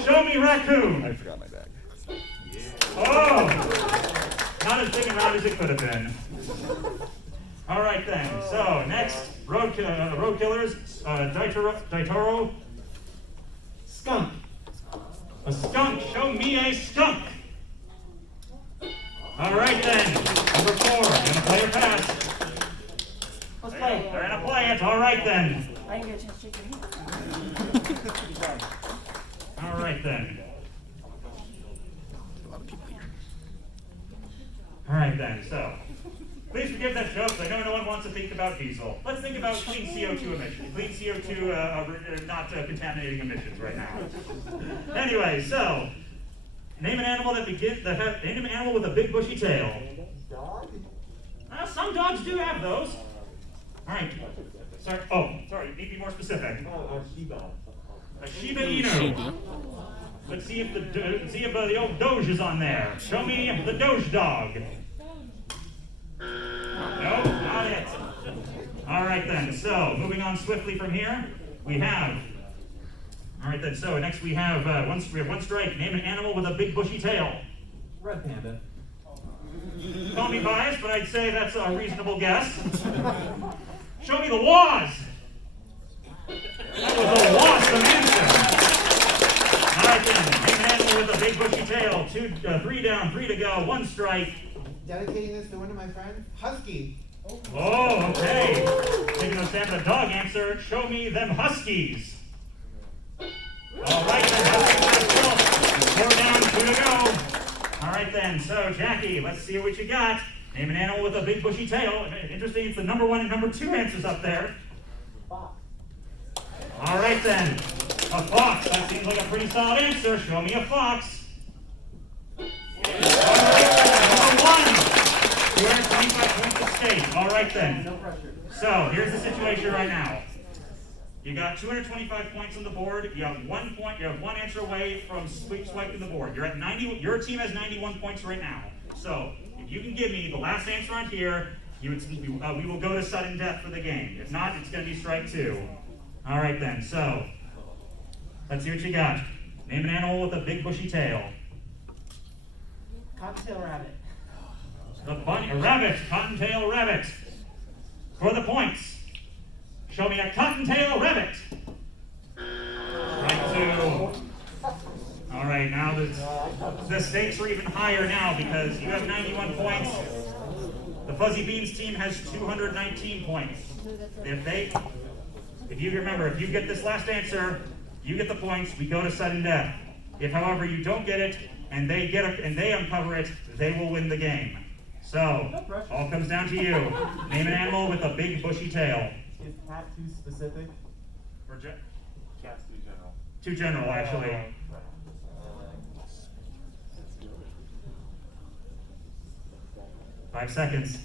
Show me raccoon. I forgot my bag. Oh, not as big and round as it could have been. All right then, so next, road killers, Daitaro. Skunk. A skunk, show me a skunk. All right then, number 4, gonna play or pass. Let's play. They're gonna play it, all right then. I didn't get a chance to shake your hand. All right then. A lot of people here. All right then, so please forgive that joke. I know no one wants to think about diesel. Let's think about clean CO2 emissions. Clean CO2 not contaminating emissions right now. Anyway, so name an animal name an animal with a big bushy tail. Dog? Some dogs do have those. All right. Sorry. Need to be more specific. Shiba. A Shiba Inu. Let's see if the old Doge is on there. Show me the Doge dog. Nope, not it. All right then. So moving on swiftly from here, we have. All right then. So next we have one strike. Name an animal with a big bushy tail. Red panda. Call me biased, but I'd say that's a reasonable guess. Show me the Waz. That was a awesome answer. All right then. Name an animal with a big bushy tail. 3 down, 3 to go. 1 strike. Dedicating this to one of my friends, Husky. Oh, okay. Taking a stab at the dog answer. Show me them Huskies. All right then. Huskies. 4 down, 2 to go. All right then. So Jackie, let's see what you got. Name an animal with a big bushy tail. Interesting. It's the number 1 and number 2 answers up there. Fox. All right then. A fox. That seems like a pretty solid answer. Show me a fox. All right then. Number 1. 225 points at stake. All right then. No pressure. So here's the situation right now. You got 225 points on the board. You have 1 point. You have 1 answer away from swiping the board. You're at 90. Your team has 91 points right now. So if you can give me the last answer on here, we will go to sudden death for the game. If not, it's going to be strike 2. All right then. So let's see what you got. Name an animal with a big bushy tail. Cottontail rabbit. A rabbit. Cottontail rabbit. For the points. Show me a cottontail rabbit. Strike 2. All right, now the stakes are even higher now because you have 91 points. The Fuzzy Beans team has 219 points. If you get this last answer, you get the points. We go to sudden death. If, however, you don't get it and they uncover it, they will win the game. So, all comes down to you. Name an animal with a big bushy tail. Is cat too specific? Cat's too general. Too general, actually. 5 seconds.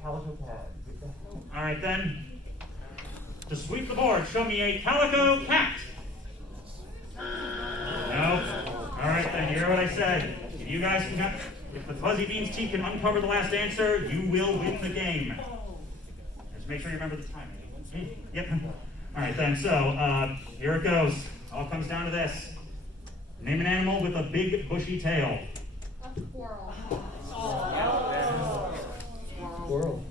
Calico cat. All right then. To sweep the board, show me a calico cat. No. All right then. You hear what I said? If you guys can, if the Fuzzy Beans team can uncover the last answer, you will win the game. Just make sure you remember the timing. Yep. All right then. So here it goes. All comes down to this. Name an animal with a big bushy tail. A squirrel. Squirrel.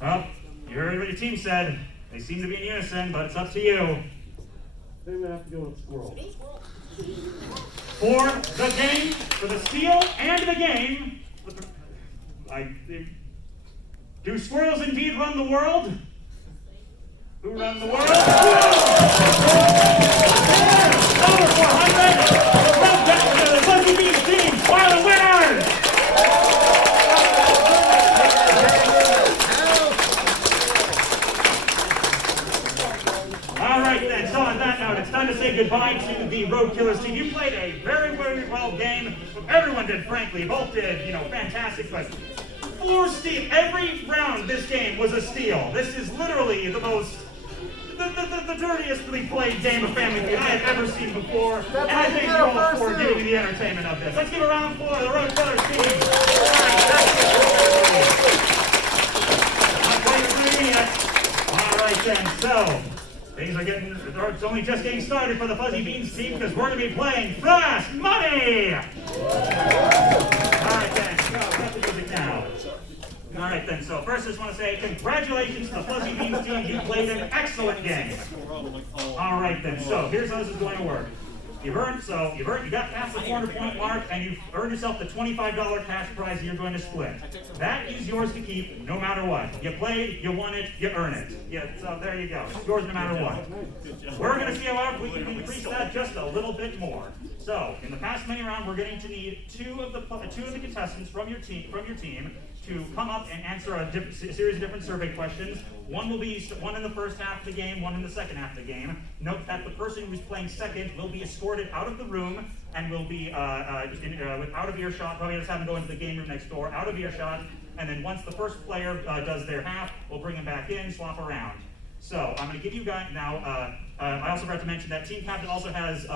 Well, you heard what your team said. They seem to be in unison, but it's up to you. I think we have to go with squirrel. For the game, for the steal and the game, do squirrels indeed run the world? Who runs the world? Over 400! The Fuzzy Beans team are the winners! All right then, so on that note, it's time to say goodbye to the Road Killers team. You played a very, very well game. Everyone did, frankly. Both did, fantastic. But 4 steals. Every round this game was a steal. This is literally the most, the dirtiestly played game of Family Feud I have ever seen before. And I thank you all for giving me the entertainment of this. Let's give a round for the Road Killers team. Not quite free yet. All right then, so. Things are it's only just getting started for the Fuzzy Beans team because we're going to be playing Flash Money! Alright then, so let the music down. Alright then, so first I just want to say congratulations to the Fuzzy Beans team. You played an excellent game. Alright then, so here's how this is going to work. You got past the 400-point mark, and you've earned yourself the $25 cash prize that you're going to split. That is yours to keep no matter what. You played, you won it, you earn it. Yeah, so there you go. It's yours no matter what. We're going to see how we can increase that just a little bit more. So, in the past mini round, we're going to need two of the contestants from your team to come up and answer a series of different survey questions. One will be one in the first half of the game, one in the second half of the game. Note that the person who's playing second will be escorted out of the room and will be out of earshot. Probably just have them go into the game room next door, out of earshot. And then once the first player does their half, we'll bring them back in, swap around. So I'm going to give you guys now. I also forgot to mention that team captain also has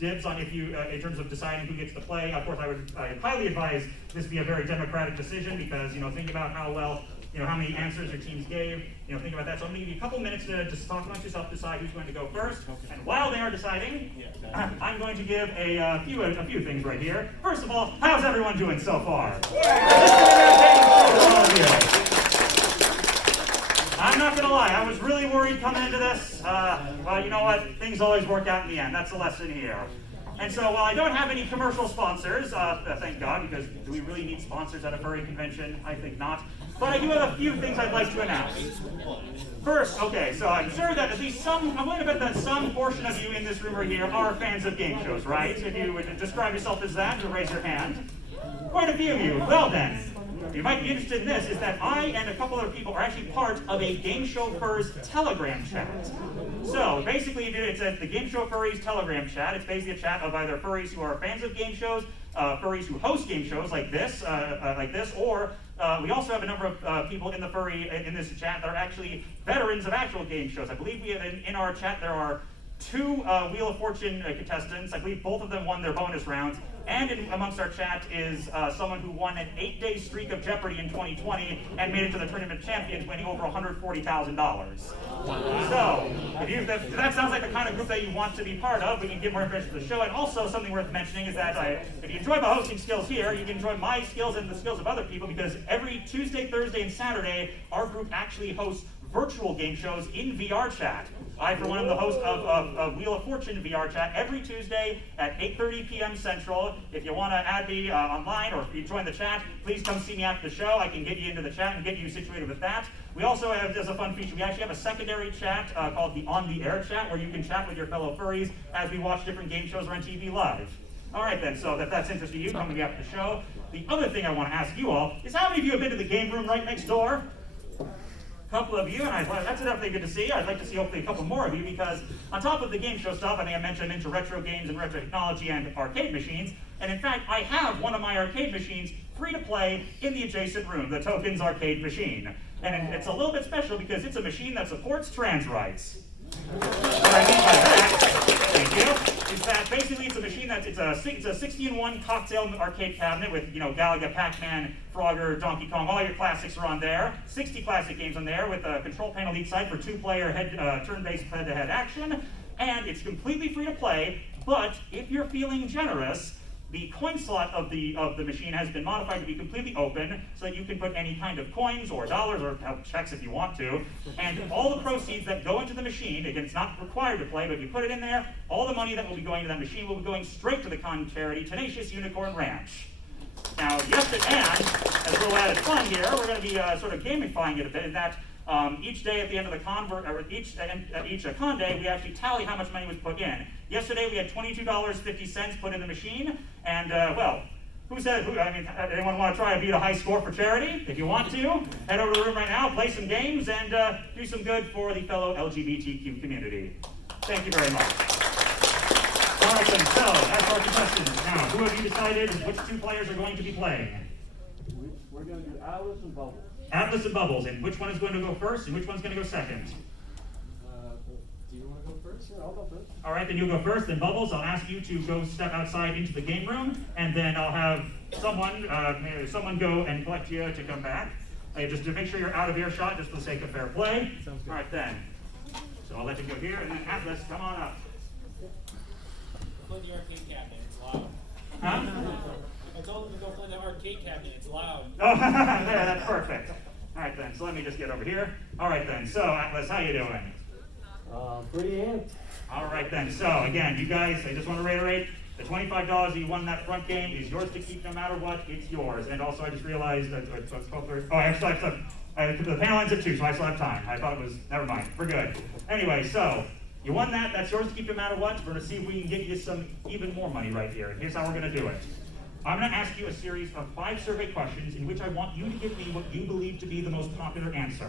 dibs on if you, in terms of deciding who gets to play. Of course, I highly advise this be a very democratic decision because, think about how well, how many answers your teams gave. Think about that. So I'm going to give you a couple minutes to just talk amongst yourself, decide who's going to go first. And while they are deciding, I'm going to give a few things right here. First of all, how's everyone doing so far? I'm not going to lie, I was really worried coming into this. Well, you know what? Things always work out in the end. That's the lesson here. And so while I don't have any commercial sponsors, thank God, because do we really need sponsors at a furry convention? I think not. But I do have a few things I'd like to announce. First, okay, so I'm sure that at least I'm willing to bet that some portion of you in this room or here are fans of game shows, right? If you would describe yourself as that, to raise your hand. Quite a few of you. Well then. You might be interested in this, is that I and a couple other people are actually part of a Game Show Furs Telegram chat. So basically, it's the Game Show Furries Telegram chat. It's basically a chat of either furries who are fans of game shows, furries who host game shows like this, or we also have a number of people in in this chat that are actually veterans of actual game shows. I believe we have in our chat there are 2 Wheel of Fortune contestants. I believe both of them won their bonus rounds. And amongst our chat is someone who won an 8-day streak of Jeopardy in 2020 and made it to the tournament champions, winning over $140,000. So, if that sounds like the kind of group that you want to be part of, we can give more information to the show. And also, something worth mentioning is that if you enjoy my hosting skills here, you can enjoy my skills and the skills of other people, because every Tuesday, Thursday, and Saturday, our group actually hosts virtual game shows in VR chat. I, for one, am the host of Wheel of Fortune VR chat every Tuesday at 8:30 p.m. Central. If you want to add me online or if you join the chat, please come see me after the show. I can get you into the chat and get you situated with that. We also have, as a fun feature, we actually have a secondary chat called the On the Air chat, where you can chat with your fellow furries as we watch different game shows or on TV live. All right then, so if that's interesting to you, come to me after the show. The other thing I want to ask you all is how many of you have been to the game room right next door? Couple of you, and that's definitely good to see. I'd like to see hopefully a couple more of you, because on top of the game show stuff, I think I mentioned I'm into retro games and retro technology and arcade machines. And in fact, I have one of my arcade machines free to play in the adjacent room, the Tokens arcade machine. And it's a little bit special because it's a machine that supports trans rights. What I mean by that, thank you, is that basically it's a machine that's it's a 60-in-1 cocktail arcade cabinet with, you know, Galaga, Pac-Man, Frogger, Donkey Kong, all your classics are on there. 60 classic games on there with a control panel each side for 2-player turn-based head-to-head action. And it's completely free to play, but if you're feeling generous, the coin slot of the machine has been modified to be completely open so that you can put any kind of coins or dollars or checks if you want to. And all the proceeds that go into the machine, again, it's not required to play, but if you put it in there, all the money that will be going to that machine will be going straight to the con charity Tenacious Unicorn Ranch. Now, yesterday, and as a little added fun here, we're going to be sort of gamifying it a bit in that each day at the end of the each con day, we actually tally how much money was put in. Yesterday we had $22.50 put in the machine, and well, anyone want to try to beat a high score for charity? If you want to, head over to the room right now, play some games, and do some good for the fellow LGBTQ community. Thank you very much. All right then, so that's our contestants. Now, who have you decided which 2 players are going to be playing? We're going to do Atlas and Bubbles. Atlas and Bubbles, and which one is going to go first, and which one's going to go second? Do you want to go first? Sure, I'll go first. All right, then you'll go first. Then Bubbles, I'll ask you to go step outside into the game room, and then I'll have someone go and collect you to come back. Just to make sure you're out of earshot, just for the sake of fair play. Sounds good. All right, then. So I'll let you go here, and then Atlas, come on up. Play the arcade cabinet, it's loud. Huh? I told him to go play the arcade cabinet, it's loud. Oh, there, that's perfect. All right, then, so let me just get over here. All right, then, so Atlas, how you doing? Pretty amped. All right, then, so again, you guys, I just want to reiterate, the $25 that you won in that front game is yours to keep no matter what, it's yours. And also, I just realized that it's 12:30. Oh, I actually have the panel ends at 2, so I still have time. I thought it was, never mind, we're good. Anyway, so, you won that, that's yours to keep no matter what. We're going to see if we can get you some even more money right here. And here's how we're going to do it. I'm going to ask you a series of 5 survey questions in which I want you to give me what you believe to be the most popular answer.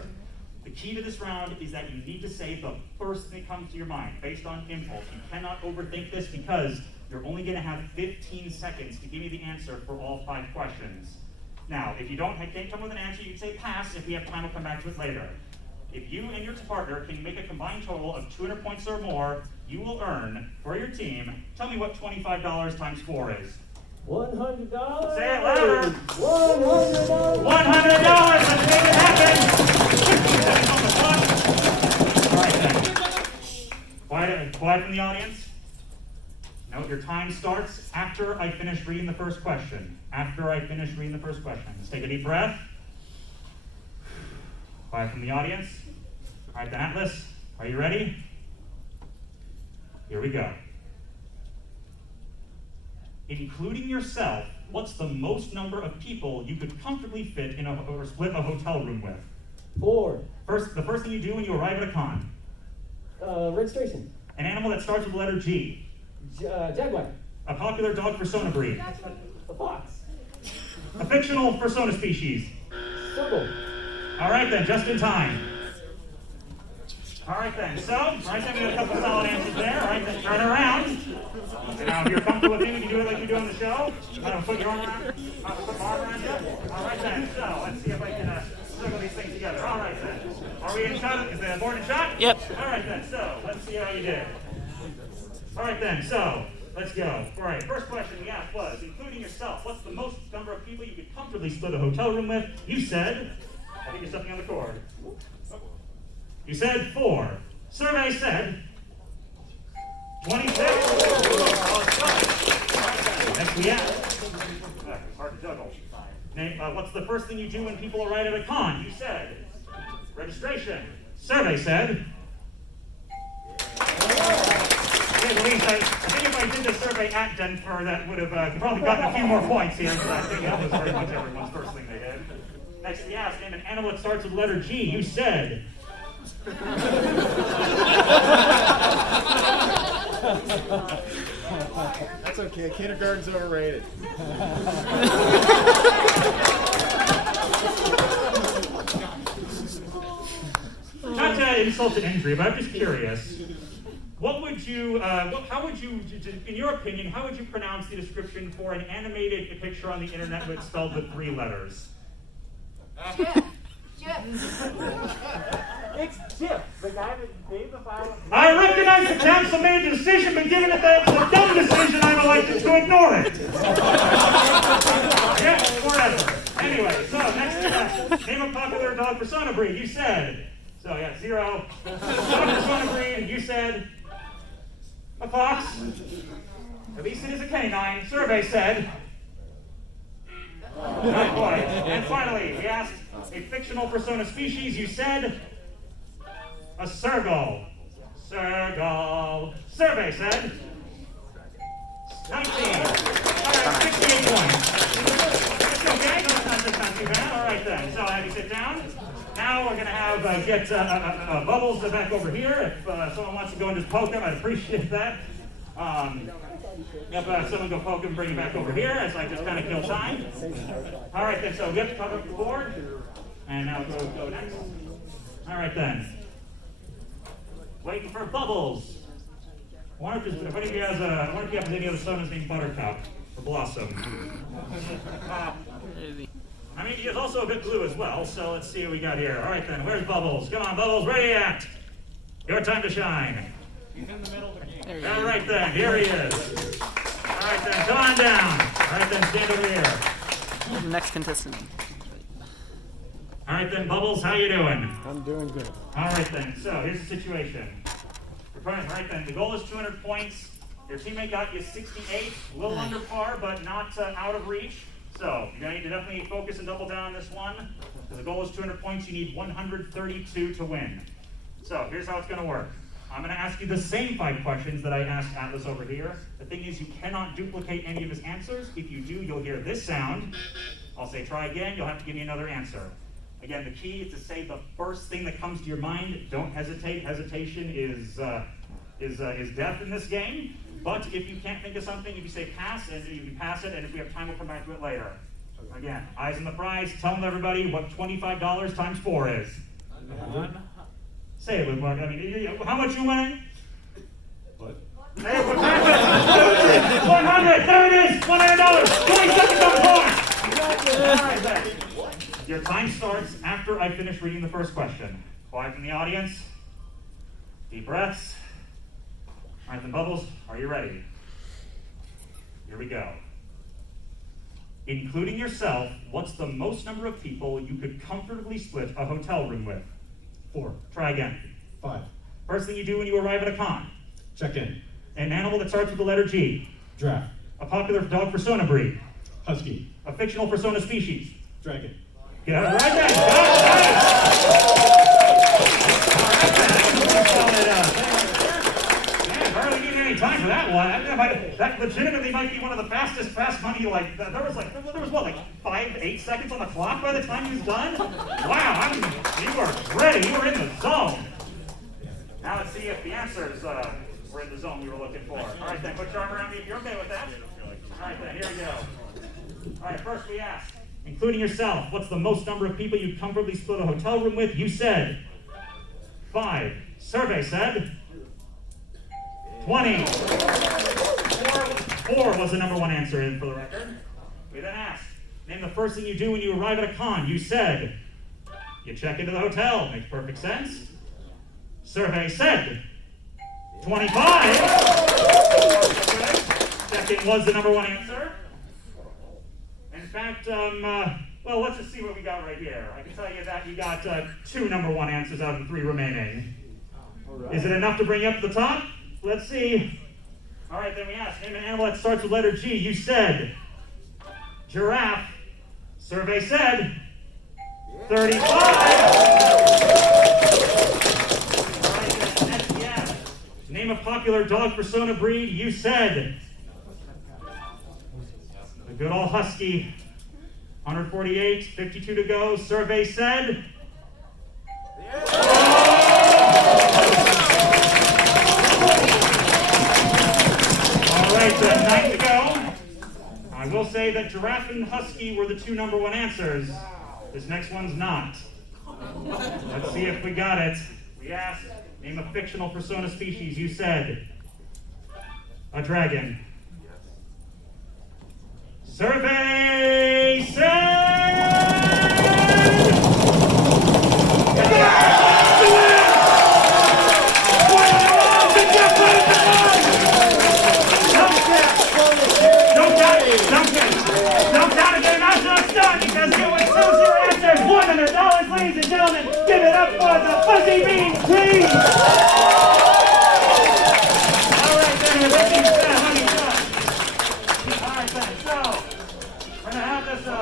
The key to this round is that you need to say the first thing that comes to your mind, based on impulse. You cannot overthink this because you're only going to have 15 seconds to give me the answer for all 5 questions. Now, if you can't come with an answer, you can say pass. If we have time, we'll come back to it later. If you and your partner can make a combined total of 200 points or more, you will earn, for your team, tell me what $25 times 4 is. $100. Say it louder. $100. $100. Let's make it happen. All right, then. Quiet from the audience. Note your time starts after I finish reading the first question. After I finish reading the first question. Let's take a deep breath. Quiet from the audience. All right, then, Atlas, are you ready? Here we go. Including yourself, what's the most number of people you could comfortably fit in or split a hotel room with? 4. The first thing you do when you arrive at a con. Registration. An animal that starts with the letter G. Jaguar. A popular dog persona breed. A fox. A fictional persona species. Circle. All right then, just in time. All right then, so, all right then, we got a couple solid answers there. All right then, turn around. Now, if you're comfortable with it, you can do it like you do on the show. Put your arm around, put my arm around you. All right then, so, let's see if I can circle these things together. All right then. Are we in shot? Is the board in shot? Yep. All right then, so, let's see how you did. All right then, so, let's go. All right, first question we asked was, including yourself, what's the most number of people you could comfortably split a hotel room with? You said, I think there's something on the cord. You said 4. Survey said 26. Next we asked. Hard to juggle. What's the first thing you do when people arrive at a con? You said registration. Survey said. I think if I did the survey at DenFur, that would have probably gotten a few more points here, because I think that was very much everyone's first thing they did. Next we asked, name an animal that starts with the letter G. You said. That's okay. Kindergarten's overrated. Not to insult to injury, but I'm just curious. What would you, in your opinion, how would you pronounce the description for an animated picture on the internet that's spelled with 3 letters? It's Chip, the guy that paid the file. I recognize the council made the decision, but given that that was a dumb decision, I'm elected to ignore it. Yep, forever. Anyway, so next name a popular dog persona breed. You said, so yeah, 0. Dog persona breed, you said, a fox. At least it is a canine. Survey said, not quite. And finally, we asked a fictional persona species. You said, a sergal. Sergal. Survey said 19. Alright, 68 points. That's okay. That's not too bad. Alright then. So have you sit down. Now we're going to have get Bubbles back over here. If someone wants to go and just poke him, I'd appreciate that. If someone go poke him, bring him back over here as I just kind of kill time. Alright then. So we have to cover up the board. And now we'll go next. Alright then. Waiting for Bubbles. I wonder if you have any other sodas named Buttercup or Blossom. I mean, he is also a bit blue as well, so let's see what we got here. All right then, where's Bubbles? Come on, Bubbles, ready to act. Your time to shine. He's in the middle of the game. All right then, here he is. All right then, come on down. All right then, stand over here. Next contestant. All right then, Bubbles, how you doing? I'm doing good. All right then, so here's the situation. Right then, the goal is 200 points. Your teammate got you 68, a little under par, but not out of reach. So you're going to need to definitely focus and double down on this one. Because the goal is 200 points, you need 132 to win. So here's how it's going to work. I'm going to ask you the same 5 questions that I asked Atlas over here. The thing is, you cannot duplicate any of his answers. If you do, you'll hear this sound. I'll say try again, you'll have to give me another answer. Again, the key is to say the first thing that comes to your mind. Don't hesitate. Hesitation is death in this game. But if you can't think of something, if you say pass, and you can pass it, and if we have time, we'll come back to it later. Again, eyes on the prize. Tell everybody what $25 times 4 is. Say it, Luke. I mean, how much you winning? What? Hey, 100. There it is. $100. 20 seconds on the clock. All right, then. Your time starts after I finish reading the first question. Quiet from the audience. Deep breaths. All right, then, Bubbles, are you ready? Here we go. Including yourself, what's the most number of people you could comfortably split a hotel room with? 4. Try again. 5. First thing you do when you arrive at a con. Check in. An animal that starts with the letter G. Giraffe. A popular dog persona breed. Husky. A fictional persona species. Dragon. Get it right then. Man, barely needed any time for that one. That legitimately might be one of the fastest fast money. Like there was what, like 5-8 seconds on the clock by the time he was done. Wow, you were ready. You were in the zone. Now let's see if the answers were in the zone we were looking for. All right then, put your arm around me if you're okay with that. All right then, here we go. All right, first we asked, including yourself, what's the most number of people you'd comfortably split a hotel room with? You said 5. Survey said 20. 4 was the number 1 answer in for the record. We then asked, name the first thing you do when you arrive at a con. You said you check into the hotel. Makes perfect sense. Survey said 25. Second was the number 1 answer. In fact, well, let's just see what we got right here. I can tell you that you got 2 number 1 answers out of the 3 remaining. Right. Is it enough to bring you up to the top? Let's see. All right, then we asked, name an animal that starts with letter G. You said giraffe. Survey said 35. All right, then next we asked, name a popular dog persona breed. You said the good old husky. 148, 52 to go. Survey said all right, then 9 to go. I will say that giraffe and husky were the 2 number 1 answers. This next one's not. Let's see if we got it. We asked, name a fictional persona species. You said a dragon? Survey says... Don't count it, that's not done because it was so answers $100, ladies and gentlemen. Give it up for the Fuzzy Bean, please. All right, then, with that being said, honey, all right, then, so we're gonna have this. All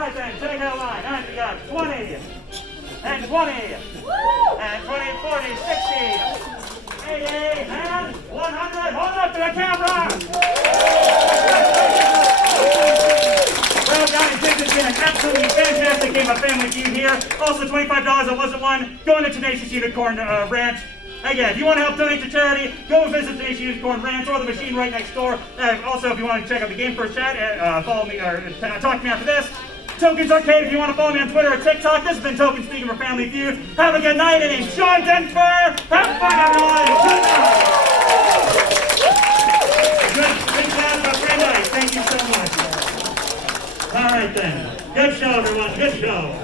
right, then, take that line. All right, we got 20 and 20 and 20, 40, 60, 80 and 100. Hold up to the camera. Well, guys, this has been an absolutely fantastic game of Family Feud here. Also, $25 that wasn't won. Go into Tenacious Unicorn Ranch. Again, if you want to help donate to charity, go visit Tenacious Unicorn Ranch or the machine right next door. Also, if you want to check out the Game First chat, follow me or talk to me after this. Tokens Arcade, if you want to follow me on Twitter or TikTok. This has been Token speaking for Family Feud. Have a good night and enjoy DenFur. Have fun, everyone. Good night. Good job, very nice. Thank you so much. All right then. Good show, everyone. Good show.